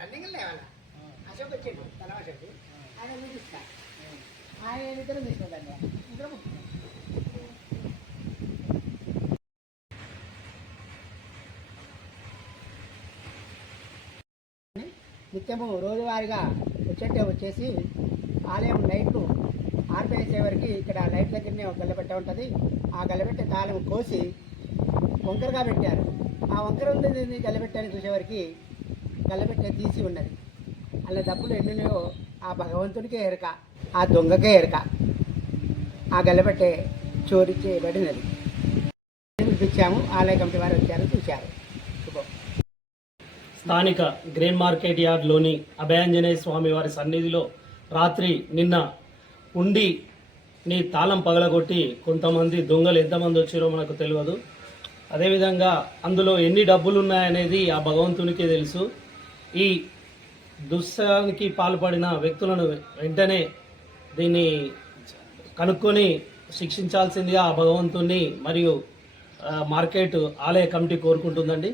Running లేవాల Ashok వచ్చిండు తల అశోక్ ఆయన చూపిస్తా ఆయన ఇద్దరు తీసుకుంటాను ఇద్దరు నిత్యము రోజువారీగా వచ్చేసి ఆలయం లైట్లు ఆర్పేసే వరకు ఇక్కడ లైట్ దగ్గరనే ఒక గల్లబెట్ట ఉంటుంది. ఆ గల్లబెట్ట తాళం కోసి వంకరగా పెట్టారు. ఆ వంకర ఉంది గల్లబెట్టని చూసేవరకు గల్లబెట్ట తీసి ఉన్నది. అలా డబ్బులు ఎన్నున్నాయో ఆ భగవంతుడికే ఎరక, ఆ దొంగకే ఎరక. ఆ గల్లబెట్టే చోరీ చేయబడినది. పిలిపించాము, ఆలయ కమిటీ వారు వచ్చారు, చూశారు. శుభం. స్థానిక గ్రెయిన్ మార్కెట్ యార్డ్లోని అభయాంజనేయ స్వామి వారి సన్నిధిలో రాత్రి నిన్న ఉండిని తాళం పగలగొట్టి కొంతమంది దొంగలు ఎంతమంది వచ్చారో మనకు తెలియదు. అదేవిధంగా అందులో ఎన్ని డబ్బులు ఉన్నాయనేది ఆ భగవంతునికే తెలుసు. ఈ దుస్సానికి పాల్పడిన వ్యక్తులను వెంటనే దీన్ని కనుక్కొని శిక్షించాల్సిందిగా ఆ భగవంతుని మరియు మార్కెట్ ఆలయ కమిటీ కోరుకుంటుందండి.